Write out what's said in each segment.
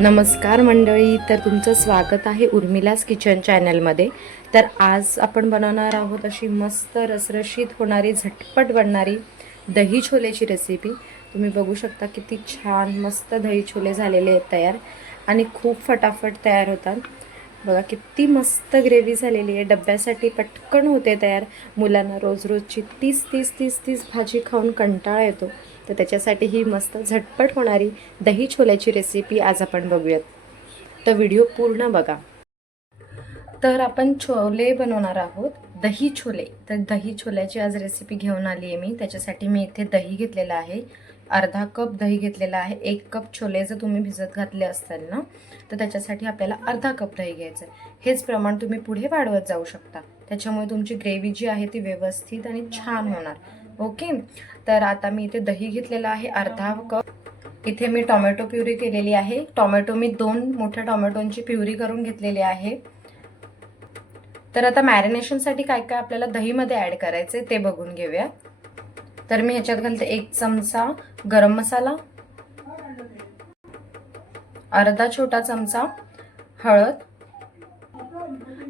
नमस्कार मंडळी तर तुमचं स्वागत आहे उर्मिलास किचन चॅनलमध्ये. तर आज आपण बनवणार आहोत अशी मस्त रसरशीत होणारी झटपट बनणारी दही छोलेची रेसिपी तुम्ही बघू शकता किती छान मस्त दही छोले झालेले आहेत तयार. आणि खूप फटाफट तयार होतात. बघा किती मस्त ग्रेव्ही झालेली आहे. डब्यासाठी पटकन होते तयार. मुलांना रोज रोजची तीस तीस तीस तीस भाजी खाऊन कंटाळा येतो. तर त्याच्यासाठी ही मस्त झटपट होणारी दही छोल्याची रेसिपी आज आपण बघूयात. तर व्हिडिओ पूर्ण बघा. तर आपण छोले बनवणार आहोत. दही छोले. तर दही छोल्याची आज रेसिपी घेऊन आली आहे मी. त्याच्यासाठी मी इथे दही घेतलेलं आहे. अर्धा कप दही घेतलेला आहे. एक कप छोले जर तुम्ही भिजत घातले असतील ना तर त्याच्यासाठी आपल्याला अर्धा कप दही घ्यायचं आहे हेच प्रमाण तुम्ही पुढे वाढवत जाऊ शकता. त्याच्यामुळे तुमची ग्रेव्ही जी आहे ती व्यवस्थित आणि छान होणार. ओके? तर आता मी इथे दही घेतलेलं आहे अर्धा कप. इथे मी टोमॅटो प्युरी केलेली आहे. टोमॅटो मी दोन मोठ्या टोमॅटोंची प्युरी करून घेतलेली आहे. तर आता मॅरिनेशनसाठी काय काय आपल्याला दहीमध्ये ॲड करायचं आहे ते बघून घेऊया. तर मी ह्याच्यात घालते एक चमचा गरम मसाला अर्धा छोटा चमचा हळद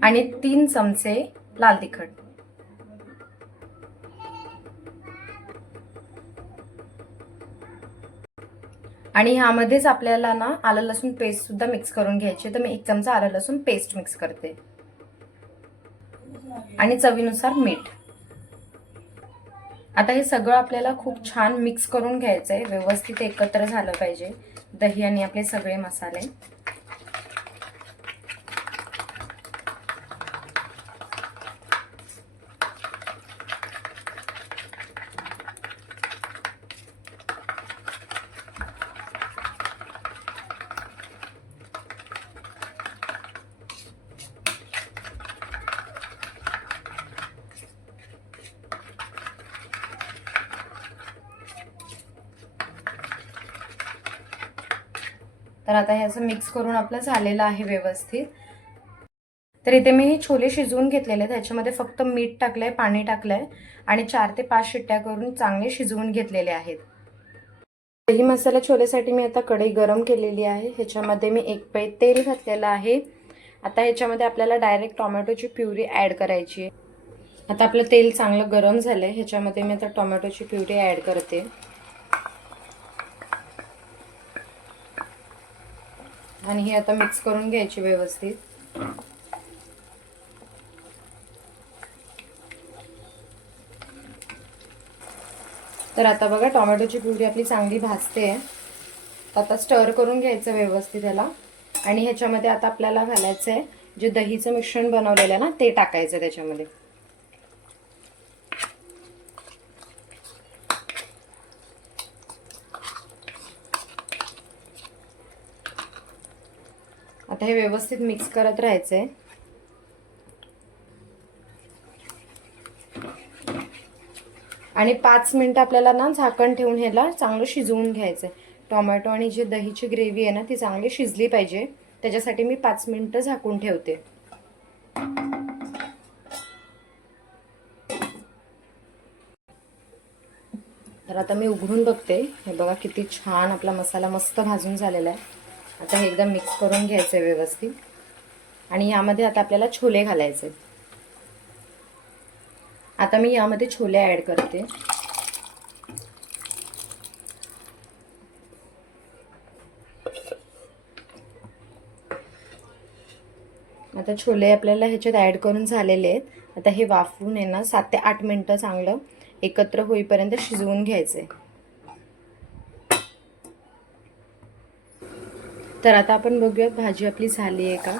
आणि तीन चमचे लाल तिखट. आणि ह्यामध्येच आपल्याला ना आलं लसूण पेस्ट सुद्धा मिक्स करून घ्यायची तर मी एक चमचा आलं लसूण पेस्ट मिक्स करते. आणि चवीनुसार मीठ. आता हे सगळं आपल्याला खूप छान मिक्स करून घ्यायचं आहे व्यवस्थित एकत्र झालं पाहिजे. दही आणि आपले सगळे मसाले. तर आता हे असं मिक्स करून आपलं झालेलं आहे व्यवस्थित. तर इथे मी हे छोले शिजवून घेतलेले त्याच्यामध्ये फक्त मीठ टाकलं आहे पाणी टाकलं आहे आणि चार ते पाच शिट्ट्या करून चांगले शिजवून घेतलेले आहेत. दही मसाला छोलेसाठी मी आता कढई गरम केलेली आहे. ह्याच्यामध्ये मी एक पै तेल घातलेलं आहे. आता ह्याच्यामध्ये आपल्याला डायरेक्ट टोमॅटोची प्युरी ॲड करायची आहे. आता आपलं तेल चांगलं गरम झालं आहे ह्याच्यामध्ये मी आता टोमॅटोची प्युरी ॲड करते. आणि ही आता मिक्स करून घ्यायची व्यवस्थित. तर आता बघा टोमॅटोची प्युरी आपली चांगली भासते आता स्टर करून घ्यायचं व्यवस्थित याला. आणि ह्याच्यामध्ये आता आपल्याला घालायचं आहे जे दहीचं मिश्रण बनवलेलं आहे ना ते टाकायचं त्याच्यामध्ये. आता हे व्यवस्थित मिक्स करत राहायचं आहे आणि पाच मिनटं आपल्याला ना झाकण ठेवून ह्याला चांगलं शिजवून घ्यायचं आहे टोमॅटो आणि जी दहीची ग्रेव्ही आहे ना ती चांगली शिजली पाहिजे. त्याच्यासाठी मी पाच मिनटं झाकून ठेवते. तर आता मी उघडून बघते. हे बघा किती छान आपला मसाला मस्त भाजून झालेला आहे. आता हे एकदम मिक्स करून घ्यायचं आहे व्यवस्थित. आणि यामध्ये आता आपल्याला छोले घालायचे आता मी यामध्ये छोले ॲड करते. आता छोले आपल्याला ह्याच्यात ॲड करून झालेले आहेत. आता हे वाफवून आहे ना सात ते आठ मिनटं चांगलं एकत्र होईपर्यंत शिजवून घ्यायचे तर आता आपण बघूयात भाजी आपली झाली आहे का?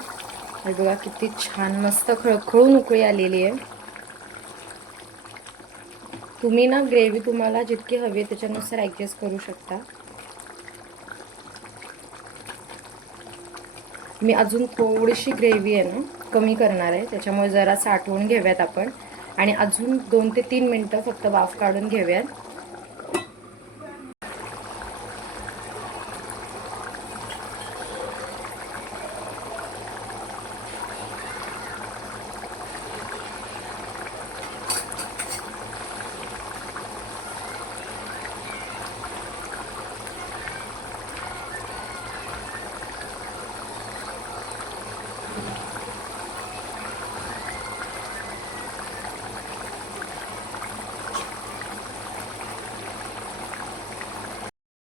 हे बघा किती छान मस्त खळखळून उकळी आलेली आहे. तुम्ही ना ग्रेव्ही तुम्हाला जितकी हवी आहे त्याच्यानुसार ॲडजस्ट करू शकता. मी अजून थोडीशी ग्रेव्ही आहे ना कमी करणार आहे. त्याच्यामुळे जरा साठवून घेऊयात आपण. आणि अजून दोन ते तीन मिनटं फक्त वाफ काढून घेऊयात.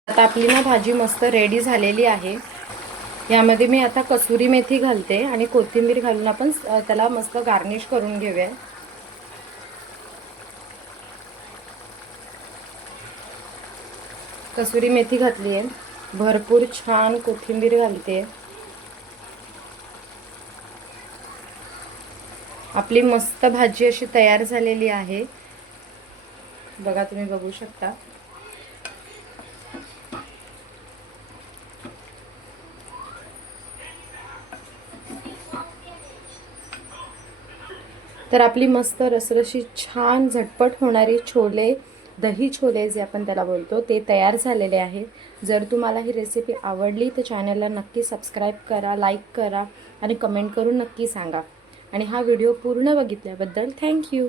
आता आपली ना भाजी मस्त रेडी झालेली आहे. यामध्ये मी आता कसुरी मेथी घालते आणि कोथिंबीर घालून आपण त्याला मस्त गार्निश करून घेऊया. कसुरी मेथी घातली आहे भरपूर छान कोथिंबीर घालते. आपली मस्त भाजी अशी तयार झालेली आहे. बघा तुम्ही बघू शकता. तर आपली मस्त रसरशी छान झटपट होणारी छोले दही छोले जे आपण त्याला बोलतो ते तयार झालेले आहे जर तुम्हाला ही रेसिपी आवडली तर चॅनलला नक्की सबस्क्राईब करा लाईक करा आणि कमेंट करून नक्की सांगा. आणि हा व्हिडिओ पूर्ण बघितल्याबद्दल थँक्यू.